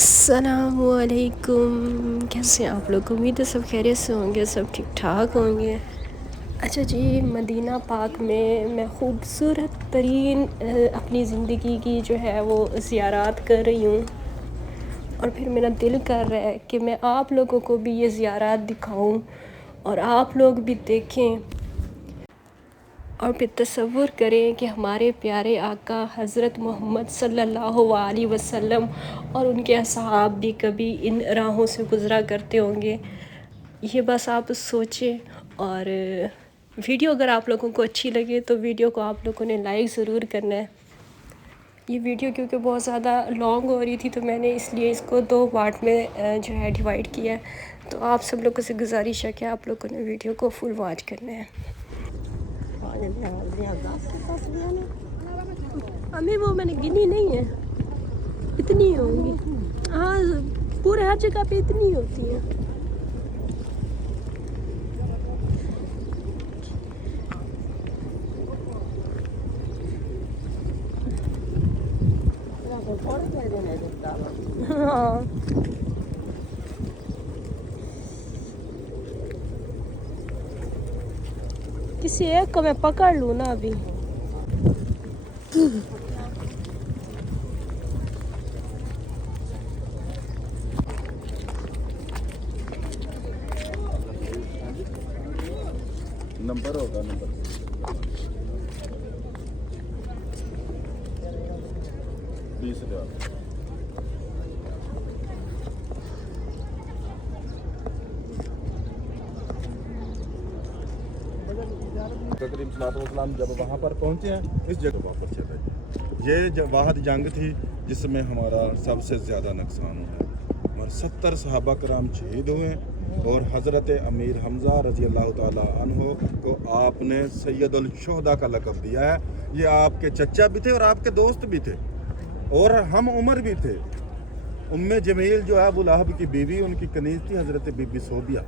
السلام علیکم، کیسے ہیں آپ لوگ؟ امید ہے سب خیریت سے ہوں گے، سب ٹھیک ٹھاک ہوں گے۔ اچھا جی، مدینہ پاک میں خوبصورت ترین اپنی زندگی کی جو ہے وہ زیارات کر رہی ہوں، اور پھر میرا دل کر رہا ہے کہ میں آپ لوگوں کو بھی یہ زیارات دکھاؤں اور آپ لوگ بھی دیکھیں، اور پھر تصور کریں کہ ہمارے پیارے آقا حضرت محمد صلی اللہ علیہ وسلم اور ان کے اصحاب بھی کبھی ان راہوں سے گزرا کرتے ہوں گے۔ یہ بس آپ سوچیں، اور ویڈیو اگر آپ لوگوں کو اچھی لگے تو ویڈیو کو آپ لوگوں نے لائک ضرور کرنا ہے۔ یہ ویڈیو کیونکہ بہت زیادہ لانگ ہو رہی تھی تو میں نے اس لیے اس کو 2 پارٹ میں جو ہے ڈیوائیڈ کیا ہے، تو آپ سب لوگوں سے گزارش ہے کہ آپ لوگوں نے ویڈیو کو فل واچ کرنا ہے۔ ہمیں وہ میں نے گنی نہیں ہے، اتنی ہوں گی، ہاں پورے ہر جگہ پہ اتنی ہوتی ہیں۔ ہاں کسی ایک کو میں پکڑ لوں نا ابھی۔ نمبر ہوگا، نمبر 20,000۔ کریم صلی اللہ علیہ وسلم جب وہاں پر پہنچے ہیں، اس جگہ واپس چلے گئے۔ یہ واحد جنگ تھی جس میں ہمارا سب سے زیادہ نقصان ہوا، اور 70 صحابہ کرام شہید ہوئے، اور حضرت امیر حمزہ رضی اللہ تعالیٰ عنہ کو آپ نے سید الشہداء کا لقب دیا ہے۔ یہ آپ کے چچا بھی تھے اور آپ کے دوست بھی تھے، اور ہم عمر بھی تھے۔ جمیل جو ہے ابو لہب کی بیوی، ان کی کنیز تھی حضرت بی بی صوبیہ،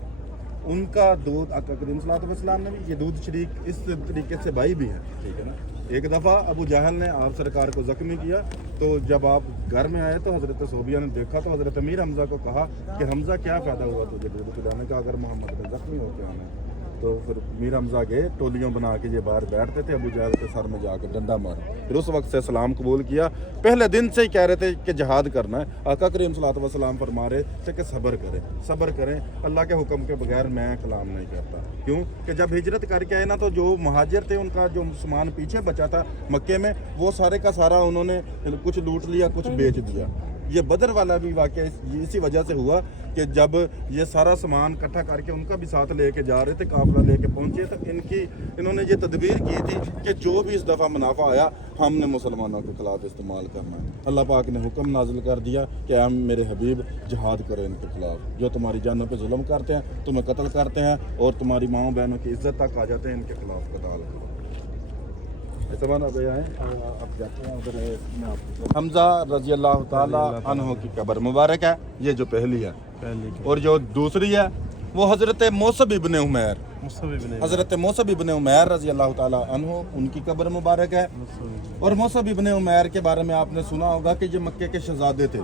ان کا دودھ آقا کریم صلی اللہ علیہ وسلم نے بھی یہ دودھ شریک اس طریقے سے بھائی بھی ہے، ٹھیک ہے نا۔ ایک دفعہ ابو جہل نے آپ سرکار کو زخمی کیا، تو جب آپ گھر میں آئے تو حضرت صوبیہ نے دیکھا تو حضرت امیر حمزہ کو کہا کہ حمزہ کیا فائدہ ہوا تجھے دودھ پلانے کا اگر محمد نے زخمی ہو کے آنا ہے۔ تو پھر امیر حمزہ گئے، ٹولیوں بنا کے یہ باہر بیٹھتے تھے، ابو جہل کے سر میں جا کے ڈنڈا مارا، پھر اس وقت سے اسلام قبول کیا۔ پہلے دن سے ہی کہہ رہے تھے کہ جہاد کرنا ہے۔ آقا کریم صلی اللہ علیہ وسلم فرما رہے تھے کہ صبر کریں، اللہ کے حکم کے بغیر میں کلام نہیں کرتا۔ کیوں کہ جب ہجرت کر کے آئے نا، تو جو مہاجر تھے ان کا جو سامان پیچھے بچا تھا مکے میں، وہ سارے کا سارا انہوں نے کچھ لوٹ لیا، کچھ بیچ دیا۔ یہ بدر والا بھی واقعہ اسی وجہ سے ہوا کہ جب یہ سارا سامان اکٹھا کر کے ان کا بھی ساتھ لے کے جا رہے تھے، قافلہ لے کے پہنچے، تو انہوں نے یہ تدبیر کی تھی کہ جو بھی اس دفعہ منافع آیا ہم نے مسلمانوں کے خلاف استعمال کرنا ہے۔ اللہ پاک نے حکم نازل کر دیا کہ ہم میرے حبیب جہاد کریں ان کے خلاف، جو تمہاری جانوں پہ ظلم کرتے ہیں، تمہیں قتل کرتے ہیں، اور تمہاری ماؤں بہنوں کی عزت تک آ جاتے ہیں، ان کے خلاف قتال کرو۔ حمزہ رضی اللہ تعالیٰ عنہ کی قبر مبارک ہے، یہ جو پہلی ہے، اور جو دوسری ہے وہ حضرت موصب ابن عمیر، حضرت موصب ابن عمیر رضی اللہ تعالیٰ عنہ، ان کی قبر مبارک ہے۔ اور موصب ابن عمیر کے بارے میں آپ نے سنا ہوگا کہ یہ مکے کے شہزادے تھے۔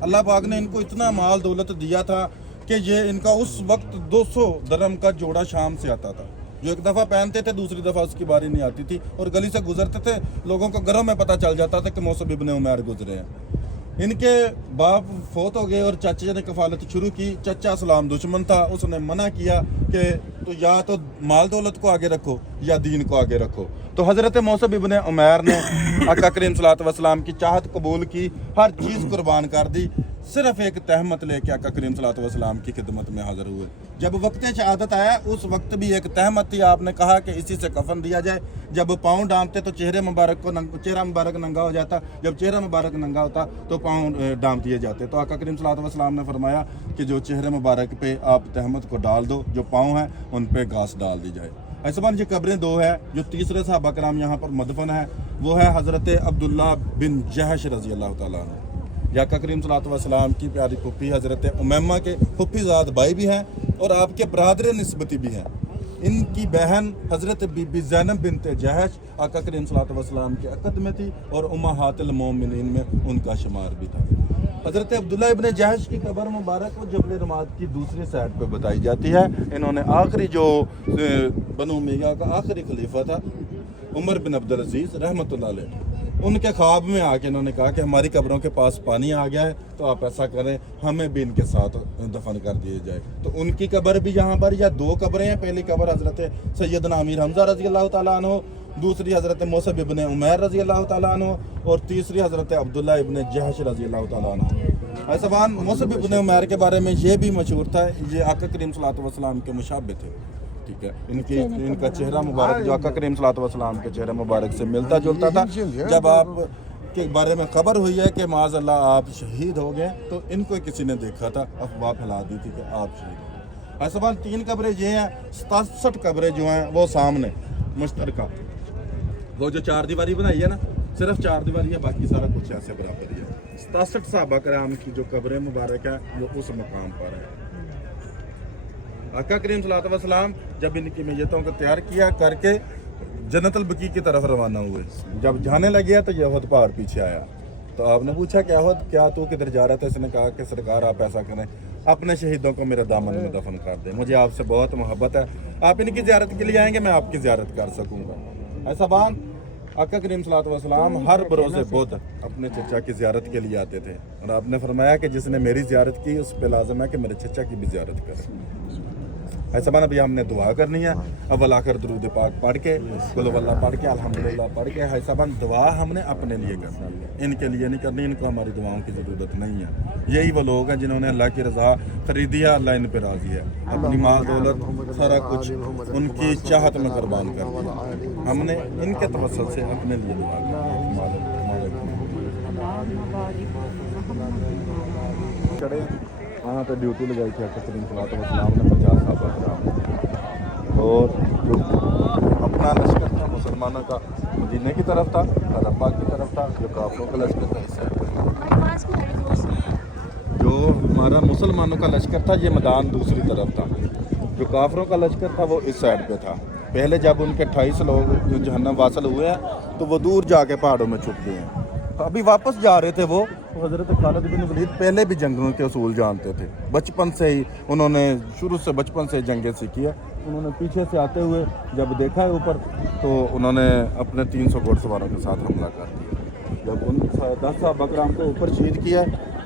اللہ پاک نے ان کو اتنا مال دولت دیا تھا کہ یہ ان کا اس وقت 200 درہم کا جوڑا شام سے آتا تھا، جو ایک دفعہ پہنتے تھے دوسری دفعہ اس کی باری نہیں آتی تھی، اور گلی سے گزرتے تھے، لوگوں کو گھروں میں پتہ چل جاتا تھا کہ موصب ابن عمیر گزرے ہیں۔ ان کے باپ فوت ہو گئے اور چچے نے کفالت شروع کی۔ چچا اسلام دشمن تھا، اس نے منع کیا کہ تو یا تو مال دولت کو آگے رکھو یا دین کو آگے رکھو۔ تو حضرت موصب ابن عمیر نے آقا کریم صلی اللہ علیہ وسلم کی چاہت قبول کی، ہر چیز قربان کر دی، صرف ایک تہمت لے کے آقا کریم صلی اللہ علیہ وسلم کی خدمت میں حاضر ہوئے۔ جب وقت شہادت آیا اس وقت بھی ایک تہمت تھی، آپ نے کہا کہ اسی سے کفن دیا جائے۔ جب پاؤں ڈانپتے تو چہرہ مبارک ننگا ہو جاتا، جب چہرہ مبارک ننگا ہوتا تو پاؤں ڈانپ دیے جاتے۔ تو آقا کریم صلی اللہ علیہ وسلم نے فرمایا کہ جو چہرہ مبارک پہ آپ تہمت کو ڈال دو، جو پاؤں ہیں ان پہ گھاس ڈال دی جائے۔ ایسے یہ قبریں 2 ہیں۔ جو تیسرے صحابہ کرام یہاں پر مدفن ہے وہ ہے حضرت عبداللہ بن جہش رضی اللہ تعالیٰ عنہ، یا آقا کریم صلی اللہ علیہ وسلم کی پیاری پھوپھی حضرت امیمہ کے پھوپھی زاد بھائی بھی ہیں، اور آپ کے برادر نسبتی بھی ہیں۔ इनकी बहन हज़रत बीबी ज़ैनब बिनत जहश आका करीम सल्लल्लाहु अलैहि वसल्लम के अक़द में थी और उम्महातुल मोमिनीन में उनका शुमार भी था। हज़रत अब्दुल्ला इब्न जहश की कब्र मुबारक को जबल रमाद की दूसरी साइड पे बताई जाती है। इन्होंने आखिरी जो बनु उमय्या का आखिरी खलीफा था उमर बिन अब्दुल अजीज़ रहमतुल्लाह अलैह, उनके ख्वाब में आके इन्होंने कहा कि हमारी कब्रों के पास पानी आ गया है, तो आप ऐसा करें हमें भी इनके साथ दफन कर दिया जाए। तो उनकी कब्र भी यहाँ पर या दो कब्रें हैं। पहली कब्र हज़रत सैयदना अमीर हमज़ा रज़ी अल्लाह ताला अन्हु, दूसरी हज़रत मुसअब इब्न उमैर रज़ी अल्लाह ताला अन्हु और तीसरी हज़रत अब्दुल्ला इब्न जहश रज़ी अल्लाह ताला अन्हु। ऐसा मुसअब इब्न उमैर के बारे में ये भी मशहूर था, ये आका करीम सल्लल्लाहु अलैहि वसल्लम के मुशाबे थे। ठीक है, इनका चेहरा मुबारक जो आका करीम सल्लल्लाहु अलैहि वसल्लम के चेहरे मुबारक से मिलता जुलता था। जब आप के बारे में खबर हुई है कि माज़अल्लाह आप शहीद हो गए, तो इनको किसी ने देखा था, अफवाह फैला दी थी कि आप शहीद हो। ऐसा 3 कब्रें ये हैं, 67 कब्रें जो हैं वो सामने मुश्तरका, वो जो 4 दीवारी बनाई है ना, सिर्फ 4 दीवारी है, बाकी सारा कुछ ऐसे बराबर ही है। 67 सहाबा कराम की जो कब्रें मुबारक है वो उस मकाम पर है। आका करीम सल्लल्लाहु अलैहि वसल्लम जब इनकी मैयतों को तैयार किया करके जन्नतुल बकी की तरफ रवाना हुए। जब जाने लगे तो यहूद पहाड़ पीछे आया, तो आपने पूछा कि यहूद क्या तू किधर जा रहा था? इसने कहा कि सरकार आप ऐसा करें, अपने शहीदों को मेरे दामन में दफन कर दें, मुझे आपसे बहुत मोहब्बत है, आप इनकी ज़ियारत के लिए आएंगे, मैं आपकी ज़ियारत कर सकूँगा। ऐसा बान आका करीम सल्लल्लाहु अलैहि वसल्लम हर बरोज़ बुध अपने चचा की ज़ियारत के लिए आते थे, और आपने फरमाया कि जिसने मेरी ज़ियारत की उस पर लाज़िम है कि मेरे चचा की भी ज़ियारत करे। ऐसा माना भैया हमने दुआ करनी है, अव्वल आखिर दुरूद पाक पढ़ के, कुल वल्लाह पढ़ के, अल्हम्दुलिल्लाह पढ़ के, ऐसा बन दुआ हमने अपने लिए करनी है, इनके लिए नहीं करनी। इनको हमारी दुआओं की ज़रूरत नहीं है। यही वो लोग हैं जिन्होंने अल्लाह की रज़ा खरीदी है, अल्लाह इन पर राज़ी है, अपनी माल दौलत सारा कुछ उनकी चाहत में कुर्बान कर दिया। हमने इनके तवस्सुल से अपने लिए दुआ करनी है। वहाँ पे ड्यूटी लगाई थी आका करीम सल्लल्लाहु अलैहि वसल्लम ने 50 सहाबा कराम, और जो अपना लश्कर था मुसलमानों का मदीने की तरफ था, अरब पाक की तरफ था, जो काफिरों का लश्कर था इस साइड, जो हमारा मुसलमानों का लश्कर था ये मैदान दूसरी तरफ था, जो काफिरों का लश्कर था वो इस साइड पे था। पहले जब उनके 28 लोग जो जहन्नम वासल हुए हैं तो वो दूर जाके पहाड़ों में छुप गए हैं। तो अभी वापस जा रहे थे वो हज़रत खालिद बिन वलीद पहले भी जंगों के उसूल जानते थे, बचपन से ही उन्होंने शुरू से बचपन से जंगें सीखी है। उन्होंने पीछे से आते हुए जब देखा है ऊपर, तो उन्होंने अपने 300 घोड़सवारों के साथ हमला कर दिया। जब उन 10 सहाबा कराम को ऊपर शहीद किया,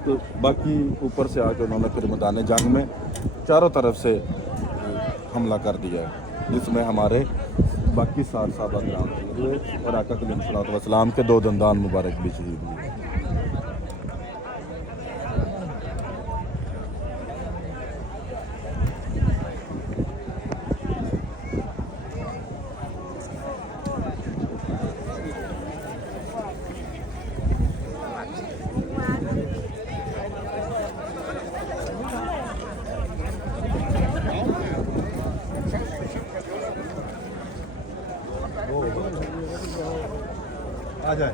तो बाकी ऊपर से आके उन्होंने फिर मैदान जंग में चारों तरफ से हमला कर दिया, जिसमें हमारे बाकी 7 सहाबा कराम शहीद हुए और आका करीम सल्लल्लाहु अलैहि वसल्लम के 2 दंदान मुबारक भी शहीद हुए। आ जाए।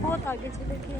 बहुत आगे चले गए।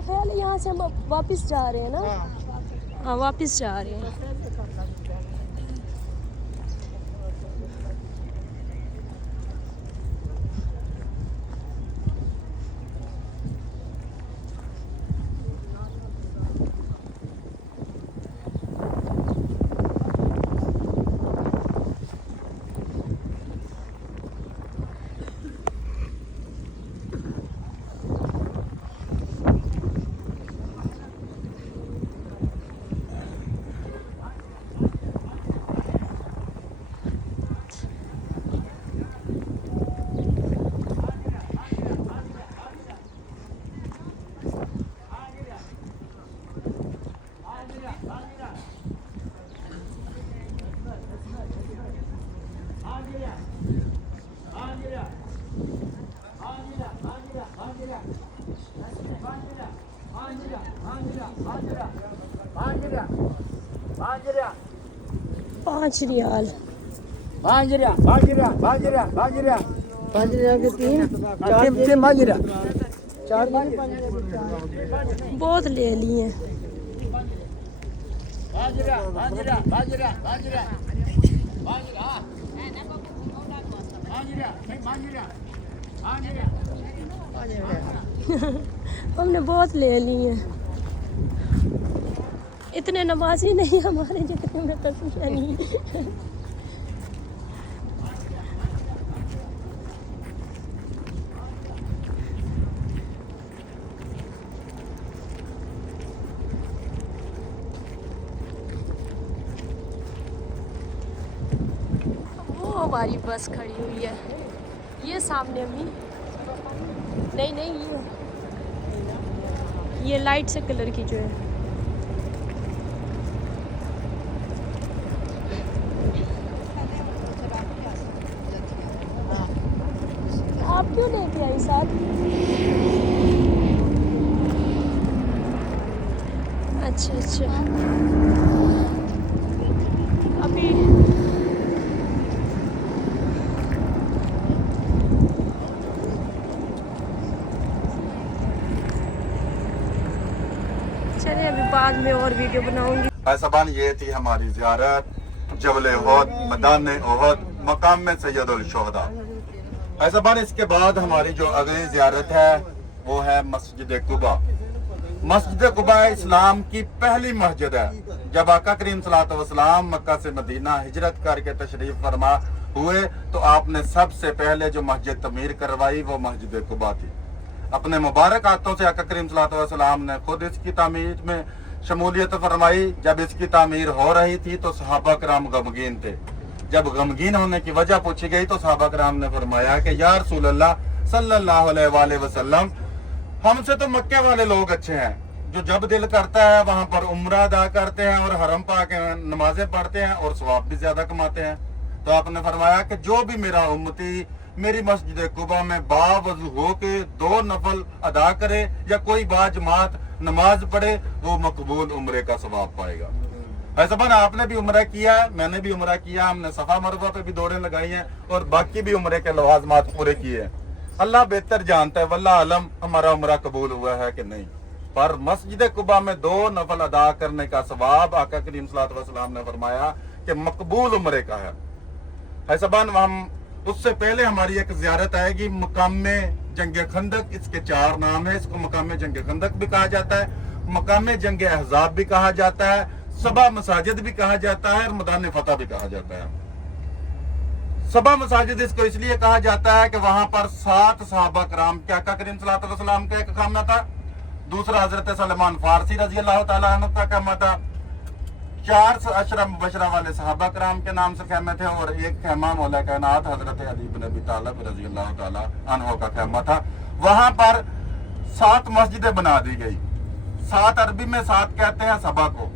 میرا خیال ہے یہاں سے ہم اب واپس جا رہے ہیں نا. ہاں واپس جا رہے ہیں. پانچ ریال. 5 ریال کے 3 4 بہت لے لی ہیں. ہم نے بہت لے لی ہیں. اتنے نمازی نہیں ہمارے جتنے میں پسند نہیں. وہ ہماری بس کھڑی ہوئی ہے یہ سامنے بھی. نہیں یہ لائٹ سے کلر کی جو ہے. آپ کیوں لے کے آئی ساتھ؟ اچھا ابھی چلے ابھی بعد میں اور ویڈیو بناؤں گی. صاحبان یہ تھی ہماری زیارت جبل احد میدان احد مقام میں سید الشہداء. صاحبان اس کے بعد ہماری جو اگلی زیارت ہے وہ ہے مسجد قباء. مسجد قباء اسلام کی پہلی مسجد ہے. جب آقا کریم صلی اللہ علیہ وسلم مکہ سے مدینہ ہجرت کر کے تشریف فرما ہوئے تو آپ نے سب سے پہلے جو مسجد تعمیر کروائی وہ مسجد قباء تھی. اپنے مبارک ہاتھوں سے آقا کریم صلی اللہ علیہ وسلم نے خود اس کی تعمیر میں شمولیت فرمائی. جب اس کی تعمیر ہو رہی تھی تو صحابہ کرام غمگین تھے. جب غمگین ہونے کی وجہ پوچھی گئی تو صحابہ کرام نے فرمایا کہ یا رسول اللہ صلی اللہ علیہ وآلہ وسلم ہم سے تو مکے والے لوگ اچھے ہیں جو جب دل کرتا ہے وہاں پر عمرہ ادا کرتے ہیں اور حرم پاک نمازیں پڑھتے ہیں اور ثواب بھی زیادہ کماتے ہیں. تو آپ نے فرمایا کہ جو بھی میرا امتی میری مسجد قباء میں باوضو ہو کے 2 نفل ادا کرے یا کوئی با جماعت نماز پڑھے وہ مقبول عمرے کا ثواب پائے گا. صاحبان آپ نے بھی عمرہ کیا ہے, میں نے بھی عمرہ کیا, ہم نے صفا مروہ پہ بھی دوڑیں لگائی ہیں اور باقی بھی عمرے کے لوازمات پورے کیے ہیں. اللہ بہتر جانتا ہے واللہ علم ہمارا عمرہ قبول ہوا ہے کہ نہیں. پر مسجد قباء میں 2 نفل ادا کرنے کا ثواب آقا کریم صلی اللہ علیہ وسلم نے فرمایا کہ مقبول عمرے کا ہے. صاحبان ہم اس سے پہلے ہماری ایک زیارت آئے گی مقام جنگ خندق. اس کے 4 نام ہیں. اس کو مقام جنگ خندق بھی کہا جاتا ہے, مقام جنگ احزاب بھی کہا جاتا ہے, سبا مساجد بھی کہا جاتا ہے اور میدان فتح بھی کہا جاتا ہے. سبا مساجد اس کو اس لیے کہا جاتا ہے کہ وہاں پر 7 صحابہ کرام کے آقا کریم صلی اللہ علیہ وسلم کا ایک خیمہ تھا, دوسرا حضرت سلمان فارسی رضی اللہ تعالیٰ عنہ کا خیمہ تھا, 4 عشرہ مبشرہ والے صحابہ کرام کے نام سے خیمے تھے اور ایک خیمہ مولا کائنات حضرت علی بن ابی طالب رضی اللہ تعالیٰ عنہ کا خیمہ تھا. وہاں پر 7 مسجدیں بنا دی گئی. 7 عربی میں 7 کہتے ہیں سبا کو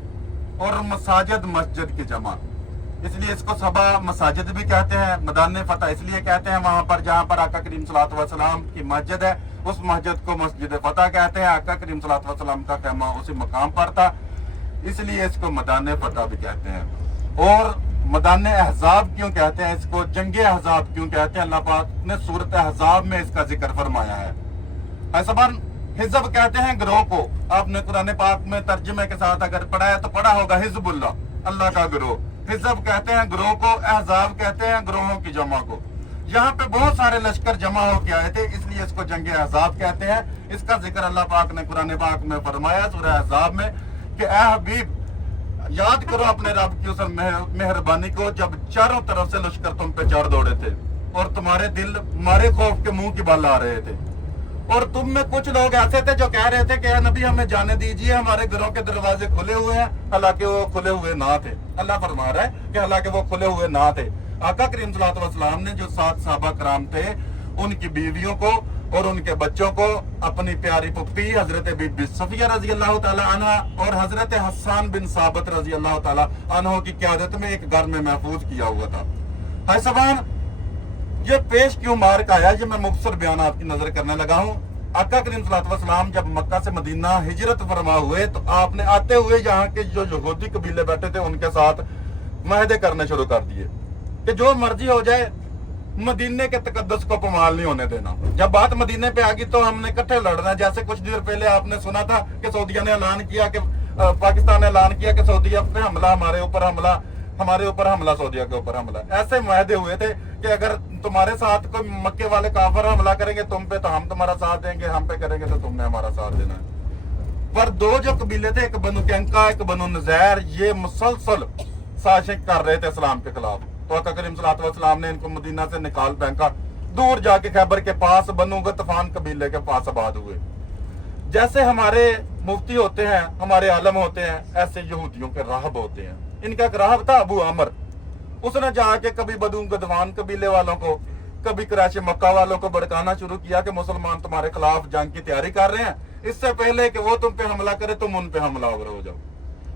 اور مساجد مسجد کی جمع, اس لیے اس کو سبا مساجد بھی کہتے ہیں. میدان فتح اس لیے کہتے ہیں وہاں پر جہاں پر آقا کریم صلی اللہ علیہ وسلم کی مسجد ہے اس مسجد کو مسجد فتح کہتے ہیں. آقا کریم صلی اللہ علیہ وسلم کا خیمہ اسی مقام پر تھا اس لیے اس کو میدان فتح بھی کہتے ہیں. اور میدان احزاب کیوں کہتے ہیں, اس کو جنگ احزاب کیوں کہتے ہیں, اللہ پاک نے سورۃ احزاب میں اس کا ذکر فرمایا ہے. صاحبان हिज़्ब कहते हैं गिरोह को। आपने कुरान पाक में तर्जुमे के साथ अगर पढ़ा है तो पढ़ा होगा हिज़्बुल्लाह, अल्लाह का गिरोह। हिज़्ब कहते हैं गिरोह को, अहज़ाब कहते हैं गिरोहों की जमा को। यहाँ पे बहुत सारे लश्कर जमा होके आए थे, इसलिए इसको जंग अहज़ाब कहते हैं। इसका जिक्र अल्लाह पाक ने कुरान पाक में फरमाया सूरह अहज़ाब में कि ऐ हबीब याद करो अपने रब की उस मेहरबानी को जब चारों तरफ से लश्कर तुम पे चढ़ दौड़े थे और तुम्हारे दिल मारे खौफ के मुंह की बल आ रहे थे, और तुम में कुछ लोग ऐसे थे जो कह रहे थे कि नबी हमें जाने दीजिए, हमारे घरों के दरवाजे खुले हुए हैं, हालांकि वो खुले हुए ना थे। अल्लाह फरमा रहा है कि हालांकि वो खुले हुए ना थे। आका करीम सल्लल्लाहु अलैहि वसल्लम ने जो 7 सहाबा कराम थे उनकी बीवियों को और उनके बच्चों को अपनी प्यारी पुप्पी हजरत बीबी सफिया रजी अल्लाह ताला अन्हा और हजरत हसन बिन साबित रजी अल्लाह ताला अन्हो की क़यादत में एक घर में महफूज किया हुआ था। हाय सबान, ये पेश क्यों मार का आया, ये मैं मुख्तसर बयान आपकी नजर करने लगा हूँ। आका करीम सल्लल्लाहु अलैहि वसल्लम जब मक्का से मदीना हिजरत फरमा हुए तो आपने आते हुए यहाँ के जो यहूदी कबीले बैठे थे उनके साथ महदे करने शुरू कर दिए कि जो मर्जी हो जाए मदीने के तकद्दस को पमाल नहीं होने देना। जब बात मदीने पे आ गई तो हमने इकट्ठे लड़ना है। जैसे कुछ देर पहले आपने सुना था कि सऊदीया ने ऐलान किया कि पाकिस्तान ने ऐलान किया कि सऊदीया पे हमला, हमारे ऊपर हमला, सऊदीया के ऊपर हमला। ऐसे मुआहदे हुए थे कि अगर तुम्हारे साथ कोई मक्के वाले काफिर हमला करेंगे तुम पे तो हम तुम्हारा साथ देंगे, हम पे करेंगे तो तुमने हमारा साथ देना है। पर दो जो कबीले थे, एक बनु कैंका एक बनु नज़ैर, ये मुसलसल साजिश कर रहे थे इस्लाम के खिलाफ। तो आका करीम सल्लल्लाहु अलैहि वसल्लम ने इनको मदीना से निकाल फेंका, दूर जाके खैबर के पास बनु गतफान कबीले के पास आबाद हुए। जैसे हमारे मुफ्ती होते हैं, हमारे आलम होते हैं, ऐसे यहूदियों के राहब होते हैं। इनका एक राहब था अबू आमर, उसने जाके कभी बनु गतफान कबीले वालों को, कभी कुरैश मक्का वालों को भड़काना शुरू किया कि मुसलमान तुम्हारे खिलाफ जंग की तैयारी कर रहे हैं, इससे पहले कि वो तुम पे हमला करे तुम उन पे हमलावर हो जाओ।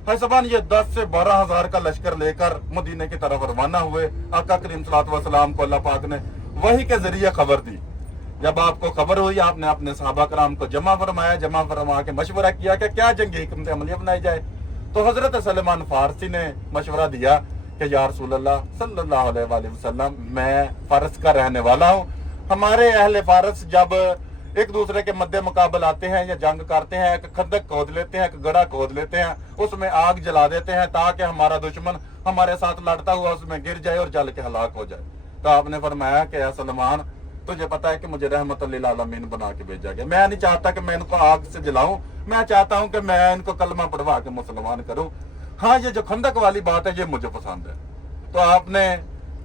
फैसबान ये 10 से 12 हजार का लश्कर लेकर मदीने की तरफ रवाना हुए। आका करीम सल्लल्लाहु अलैहि वसल्लम को अल्लाह पाक ने वही के जरिए खबर दी। जब आपको खबर हुई आपने अपने सहाबा कराम को जमा फरमा के मशवरा किया कि क्या जंगी हिकमत अमली अपनाई जाए। तो हजरत सलमान फारसी ने मशवरा दिया कि या रसूल अल्लाह सल्लल्लाहु अलैहि वसल्लम, मैं फारस का रहने वाला हूँ। हमारे अहले फारस जब एक दूसरे के मध्य मुकाबल आते हैं या जंग करते हैं, एक खंदक खोद लेते हैं, एक गड़ा खोद लेते हैं, उसमें आग जला देते हैं ताकि हमारा दुश्मन हमारे साथ लड़ता हुआ उसमें गिर जाए और जल के हलाक हो जाए। तो आपने फरमाया कि या सलमान, तुझे पता है कि मुझे रहमतुल लिल आलमीन बना के भेजा गया। मैं नहीं चाहता कि मैं इनको आग से जलाऊं, मैं चाहता हूं कि मैं इनको कलमा पढ़वा के मुसलमान करूं। हाँ, ये जो खंदक वाली बात है ये मुझे पसंद है। तो आपने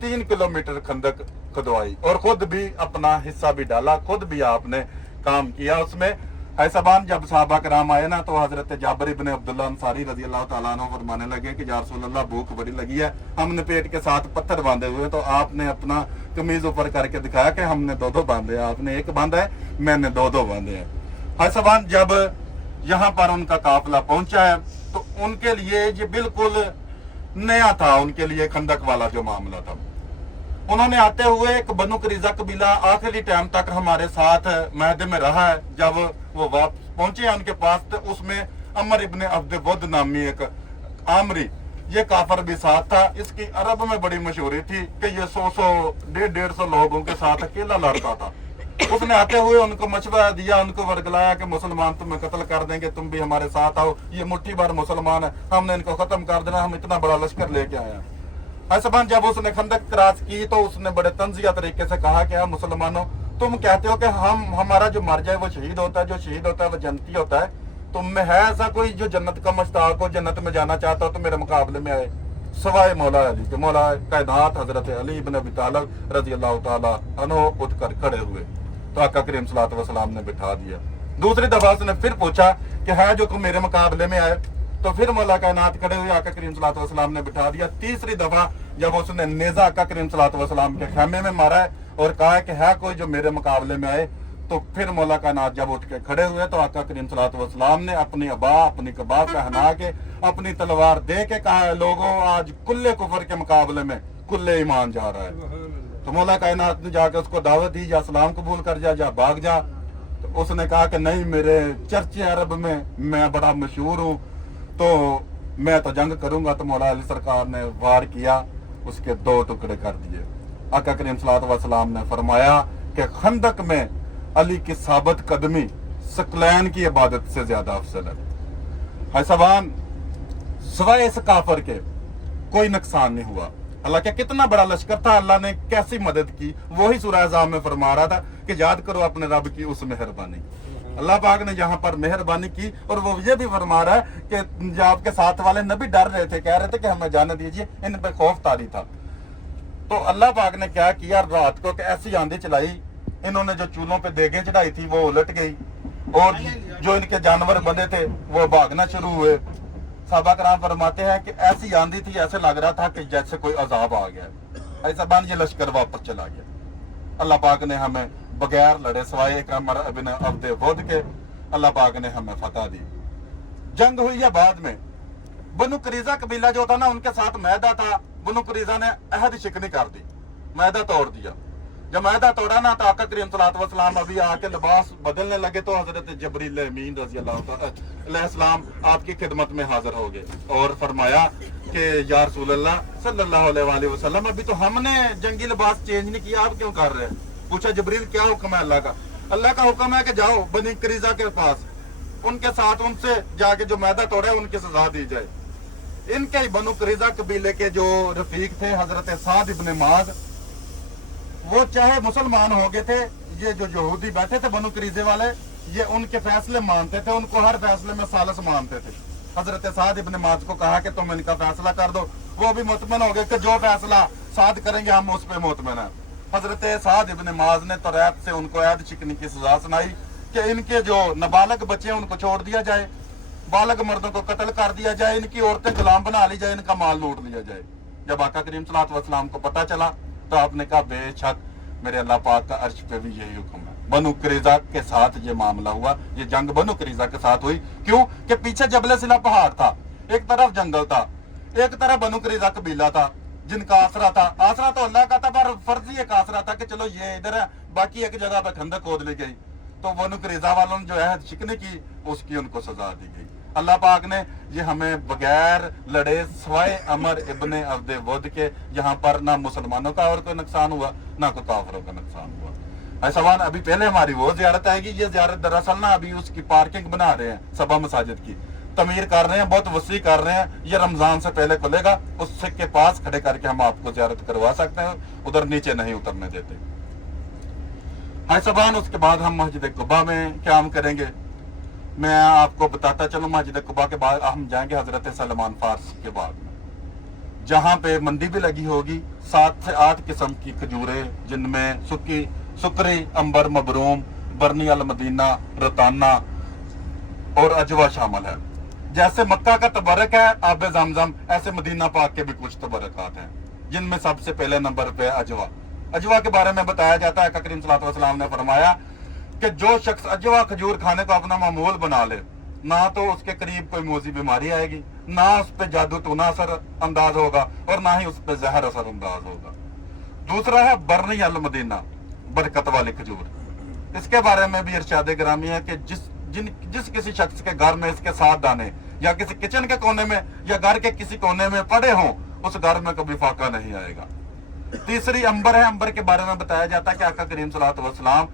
3 किलोमीटर खंदक खुदवाई और खुद भी अपना हिस्सा भी डाला, खुद भी आपने काम किया उसमें। ऐसाबान जब सहाबा कराम आए ना तो हजरत जाबिर इब्न अब्दुल्लाह अंसारी रजी अल्लाह ताला अन्हु फरमाने लगे कि या रसूल अल्लाह भूख बड़ी लगी है, हमने पेट के साथ पत्थर बांधे हुए। तो आपने अपना कमीज ऊपर करके दिखाया कि हमने 2-2 बांधे हैं, आपने एक बांधा है, मैंने 2-2 बांधे हैं। ऐसाबान जब यहाँ पर उनका काफिला पहुंचा है तो उनके लिए ये बिल्कुल नया था, उनके लिए खंदक वाला जो मामला था। उन्होंने आते हुए एक बनु करीजा कबीला आखिरी टाइम तक हमारे साथ महदे में रहा है। जब वो वापस पहुंचे उनके पास तो उसमें अमर इब्ने अब्द वद नामी एक आमरी ये काफर भी साथ था। इसकी अरब में बड़ी मशहूरी थी कि ये 100-150 लोगों के साथ अकेला लड़ता था। उसने आते हुए उनको मशवरा दिया, उनको वर्गलाया कि मुसलमान तुम्हें कत्ल कर देंगे, तुम भी हमारे साथ आओ, ये मुट्ठी भर मुसलमान है, हमने इनको खत्म कर देना, हम इतना बड़ा लश्कर लेके आए हैं। ऐसा जब उसने खंदक क्रॉस की तो उसने बड़े तंजिया तरीके से कहा कि मुसलमानों, तुम कहते हो कि हमारा जो मर जाए वो शहीद होता है, जो शहीद होता है वो जन्नती होता है, तुम में है ऐसा कोई जो जन्नत का मुश्ताक हो, जन्नत में जाना चाहता हो तो मेरे मुकाबले में आए। सवाए मौला अली के मौला कायनात हजरत अली इब्न अबी तालिब रजी अल्लाह ताला अन्हु उठकर खड़े हुए तो आका करीम सल्लल्लाहु अलैहि वसल्लम ने बिठा दिया। दूसरी दफा उसने फिर पूछा कि है जो मेरे मुकाबले में आए, तो फिर मौला कायनात खड़े हुए आका करीम सल्लल्लाहु अलैहि वसल्लम ने बिठा दिया। तीसरी दफा जब उसने नेजा आका करीम सल्लल्लाहु अलैहि वसल्लम के खैमे में मारा है और कहा कि है कोई जो मेरे मुकाबले में आए, तो फिर मौला कायनात जब उठ के खड़े हुए तो आका करीम सल्लल्लाहु अलैहि वसल्लम ने अपनी अबा अपनी कबाब पहना के अपनी तलवार दे के कहा है, लोगों आज कुल्ले कुफर के मुकाबले में कुल्ले ईमान जा रहा है। तो मौला कायनात ने जाके उसको दावत दी, जा सलाम कबूल कर जा भाग जा। तो उसने कहा कि नहीं, मेरे चर्चे अरब में मैं बड़ा मशहूर हूँ, तो मैं तो जंग करूंगा। तो मौला अली सरकार ने वार किया, उसके 2 टुकड़े कर दिए। आका करीम सल्लल्लाहु अलैहि वसल्लम ने फरमाया कि खंदक में अली की साबित कदमी सकलैन की इबादत से ज्यादा अफजल है। हाय सबान, सिवाय इस काफर के कोई नुकसान नहीं हुआ। अल्लाह का कितना बड़ा लश्कर था, अल्लाह ने कैसी मदद की, वही सूरह अहज़ाब में फरमा रहा था कि याद करो अपने रब की उस मेहरबानी। अल्लाह पाक ने यहाँ पर मेहरबानी की और वो ये भी फरमा रहा है कि जो आपके साथ वाले नबी डर रहे थे, कह रहे थे कि हमें जाने दीजिए, इन पे खौफ तारी था। तो अल्लाह पाक ने क्या किया, रात को ऐसी आंधी चलाई, इन्होंने जो चूल्हों पे देगें चढ़ाई थी वो उलट गई और जो इनके जानवर बंधे थे वो भागना शुरू हुए। साहबा कराम फरमाते हैं कि ऐसी आंधी थी, ऐसे लग रहा था कि जैसे कोई अजाब आ गया। ऐसा बन ये लश्कर वापस चला गया। अल्लाह पाक ने हमें बगैर लड़े सवाए एक अमर अबिन अब्दे वुद के अल्लाह पाक ने हमें फतह दी। जंग हुई है बाद में। बनु करीजा कबीला जो था ना, उनके साथ मैदा था। बनु करीजा ने अहद शिकनी कर दी, मैदा तोड़ दिया। जब मैदा तोड़ा ना तो आका करीम सल्लल्लाहु अलैहि वसल्लम अभी आके लिबास बदलने लगे तो हजरत जबरील अमीन रज़ी अल्लाह अलैहिस्सलाम आपकी खिदमत में हाजिर हो गए और फरमाया कि या रसूल अल्लाह सल्लल्लाहु अलैहि वसल्लम, अभी तो हमने जंगी लिबास चेंज नहीं किया, आप क्यों कर रहे हैं? पूछा जबरील क्या हुक्म है अल्लाह का? अल्लाह का हुक्म है कि जाओ बनी करीजा के पास, उनके साथ उनसे जाके जो मैदा तोड़े उनकी सजा दी जाए। इनके ही बनु करीजा कबीले के जो रफीक थे हजरत साद इब्न माज, वो चाहे मुसलमान हो गए थे, ये जो यहूदी बैठे थे बनु करीजे वाले, ये उनके फैसले मानते थे, उनको हर फैसले में सालस मानते थे। हजरत साद इब्न माज को कहा कि तुम इनका फैसला कर दो, वो भी मुतमन हो गए कि जो फैसला साद करेंगे हम उस पे मुतमन है। हजरत साद इब्न माज ने तौरात से उनको ऐद शिकनी की सजा सुनाई कि इनके जो नाबालग बच्चे हैं उनको छोड़ दिया जाए, बालग मर्दों को कत्ल कर दिया जाए, इनकी औरतें गुलाम बना ली जाए, इनका माल लूट लिया जाए। जब आका करीम सल्लल्लाहु अलैहि वसल्लम को पता चला तो आपने कहा बेशक मेरे अल्लाह पाक का अर्श पे भी यही हुक्म है। बनु करीजा के साथ ये मामला हुआ, ये जंग बनु करीजा के साथ हुई। क्यों कि पीछे जबल सिला पहाड़ था, एक तरफ जंगल था, एक तरफ बनु करीजा कबीला था जिनका आसरा था। आसरा तो अल्लाह का था पर फर्जी एक आसरा था कि चलो ये इधर है, बाकी एक जगह पे खंदक खोद ली गई। तो बनु करीजा वालों ने जो है शिकने की उसकी उनको सजा दी गई। अल्लाह पाक ने ये हमें बगैर लड़े सवाए अमर इब्ने अब्दे वुद के यहाँ पर ना मुसलमानों का और कोई नुकसान हुआ ना कोई काफिरों का नुकसान हुआ। ऐसा अभी पहले हमारी वो ज़ियारत आएगी। ये ज़ियारत दरअसल ना अभी उसकी पार्किंग बना रहे हैं, सबा मसाजिद की तमीर कर रहे हैं, बहुत वसी कर रहे हैं। ये रमजान से पहले खुलेगा, उससे के पास खड़े करके हम आपको ज़ियारत करवा सकते हैं, उधर नीचे नहीं उतरने देते। हाय सबान, उसके बाद हम मस्जिद कुबा में क़याम करेंगे। मैं आपको बताता चलूं, मस्जिद कुबा के बाद हम जाएंगे हजरत सलमान फारसी के बाद में, जहाँ पे मंडी भी लगी होगी, 7 से 8 किस्म की खजूरें जिनमें सुकरी, अंबर, मबरूम, बरनी अल मदीना, रताना और अजवा शामिल है। जैसे मक्का का तबरक है आब जमजम, ऐसे मदीना पाक के भी कुछ तबरकात हैं जिनमें सबसे पहले नंबर पे अजवा। अजवा के बारे में बताया जाता है कि करीम सल्लल्लाहु अलैहि वसल्लम ने फरमाया कि जो शख्स अजवा खजूर खाने को अपना मामूल बना ले, ना तो उसके करीब कोई मोजी बीमारी आएगी, ना उस पर जादू टूना असर अंदाज होगा और ना ही उस पर जहर असर अंदाज होगा। दूसरा है बरनी अल मदीना, बरकत वाली खजूर। इसके बारे में भी इरशाद ग्रामी है कि जिस किसी शख्स के घर में इसके 7 दाने या किसी किचन के कोने में या घर के किसी कोने में पड़े हों, उस घर में कभी फाका नहीं आएगा। तीसरी अंबर है। अंबर के बारे में बताया जाता है कि आका करीम सल्लल्लाहु अलैहि वसल्लम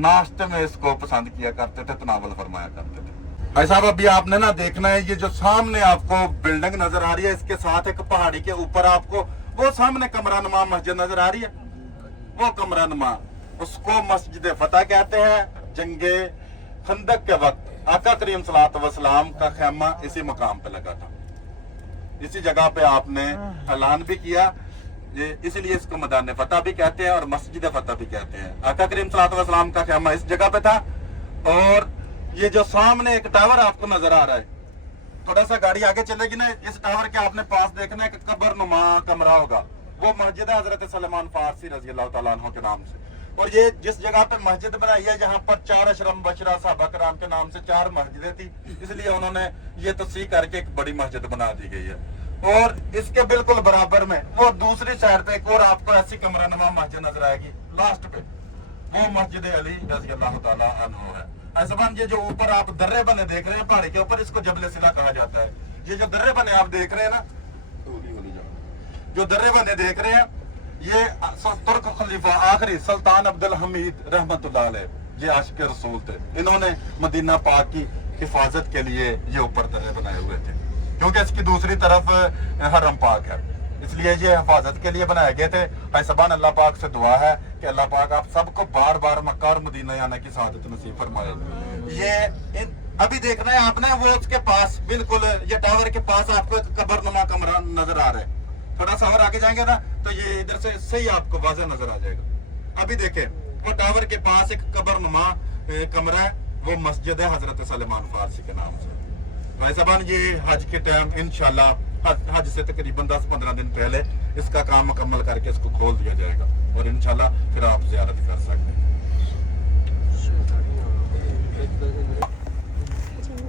नाश्ते में इसको पसंद किया करते थे, तनावल फरमाया करते थे। भाई साहब, अभी आपने ना देखना है, ये जो सामने आपको बिल्डिंग नजर आ रही है, इसके साथ एक पहाड़ी के ऊपर आपको वो सामने कमरा नुमा मस्जिद नजर आ रही है, वो कमरा नुमा, उसको मस्जिद फतह कहते हैं। जंगे खंदक के वक्त आका करीम सल्लल्लाहु अलैहि वसल्लम का खैमा इसी मकाम पे लगा था, इसी जगह पे आपने ऐलान भी किया, इसलिए इसको मैदान फतह भी कहते हैं और मस्जिद फतह भी कहते हैं। आका करीम सल्लल्लाहु अलैहि वसल्लम का खैमा इस जगह पे था। और ये जो सामने एक टावर आपको नजर आ रहा है, थोड़ा सा गाड़ी आगे चलेगी ना, इस टावर के आपने पास देखना है कि कब्र नुमा कमरा होगा, वो मस्जिद है हजरत सलमान फारसी रजी अल्लाह तआला अन्हु के नाम से। और ये जिस जगह पे मस्जिद बनाई है, जहाँ पर 4 अशरम बशरा साहबा कराम के नाम से 4 मस्जिदें थी, इसलिए उन्होंने ये तस्सीह करके एक बड़ी मस्जिद बना दी गई है। और इसके बिल्कुल बराबर में वो दूसरी साइड पे एक और आपको ऐसी कमरा नुमा मस्जिद नजर आएगी, लास्ट पे वो मस्जिद अली रजी अल्लाह तआला अन्हु है। ऐसा ये जो ऊपर आप दर्रे बने देख रहे हैं पहाड़ी के ऊपर, इसको जबल सिला कहा जाता है। ये जो दर्रे बने आप देख रहे हैं ना, जो दर्रे बने देख रहे हैं, ये तुर्क खलीफा आखिरी सुल्तान अब्दुल हमीद रहमतुल्लाह अलैह, ये आशिक रसूल थे, इन्होंने मदीना पाक की हिफाजत के लिए ये ऊपर दर्रे बनाए हुए थे, क्योंकि इसकी दूसरी तरफ हरम पाक है, इसलिए ये हिफाजत के लिए बनाए गए थे। भाई सबहान अल्लाह पाक से दुआ है कि अल्लाह पाक आप सबको बार बार मक्का और मदीना आने की सआदत नसीब फरमाए। ये अभी देखना है आपने, वो उसके पास बिल्कुल ये टावर के पास आपको एक कब्रनुमा कमरा नजर आ रहा है, थोड़ा सा और आगे जाएंगे ना तो ये इधर से सही आपको वाज़ेह नजर आ जाएगा। अभी देखें वो टावर के पास एक कब्रनुमा कमरा है, वो मस्जिद है हजरत सलेमान फारसी के नाम से। भाई साहबान ये हज के टाइम इंशाल्लाह हज से तकरीबन 10-15 दिन पहले इसका काम मुकम्मल करके इसको खोल दिया जाएगा और इंशाल्लाह फिर आप ज़ियारत कर सकते हैं।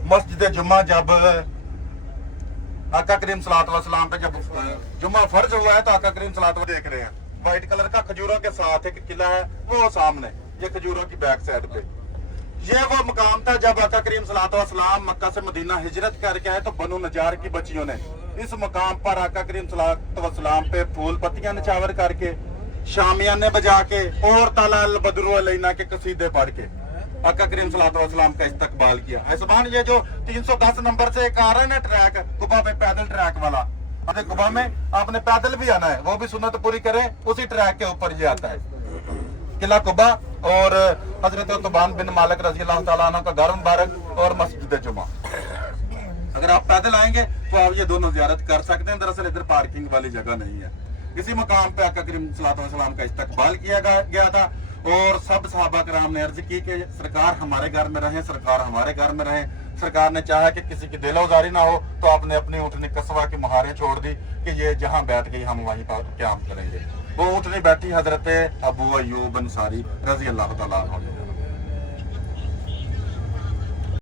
मस्जिद जुम्मा जब आका करीम सल्लल्लाहु अलैहि वसल्लम पे जब जुम्मा फर्ज हुआ है तो आका करीम सल्लल्लाहु अलैहि वसल्लम देख रहे हैं, व्हाइट कलर का खजूरों के साथ एक किला है वो सामने, ये खजूरों की बैक साइड पे ये वो मकाम था जब आका करीम सल्लल्लाहु अलैहि वसल्लम मक्का से मदीना हिजरत करके आए तो बनु नजार की बच्चियों ने इस मकाम पर आका करीम सल्लल्लाहु अलैहि वसल्लम पे फूल पत्तियां निछावर करके, शामियाने बजा के और ताला अल बदरु अलैना के कसीदे पढ़ के आका करीम सल्लल्लाहु अलैहि वसल्लम का इस्तकबाल किया। ऐसबान ये जो 310 नंबर से एक आ रहा है ना ट्रैक कुबा पे पैदल ट्रैक वाला, अरे कुबा में आपने पैदल भी आना है, वो भी सुन्नत पूरी करें, उसी ट्रैक के ऊपर ये आता है किला कुबा और हजरत उतबान बिन मालिक रजी अल्लाह ताला अन्हु का घर मुबारक और मस्जिद जुमा। अगर आप पैदल आएंगे तो आप ये दोनों ज़ियारत कर सकते हैं। दरअसल इधर पार्किंग वाली जगह नहीं है। इसी मकाम पे आका करीम सल्लल्लाहु अलैहि वसल्लम का इस्तकबाल किया गया था और सब सहाबा कराम ने अर्ज की कि सरकार हमारे घर में रहें, सरकार हमारे घर में रहें। सरकार ने चाहा कि किसी की दिलोजारी ना हो तो आपने अपनी ऊँटनी कसवा की मुहारें छोड़ दी कि ये जहाँ बैठ गई हम वहीं पर क्याम करेंगे। वो ऊँटनी बैठी हजरत अबू अय्यूब अंसारी रजी अल्लाह ताला अन्हु।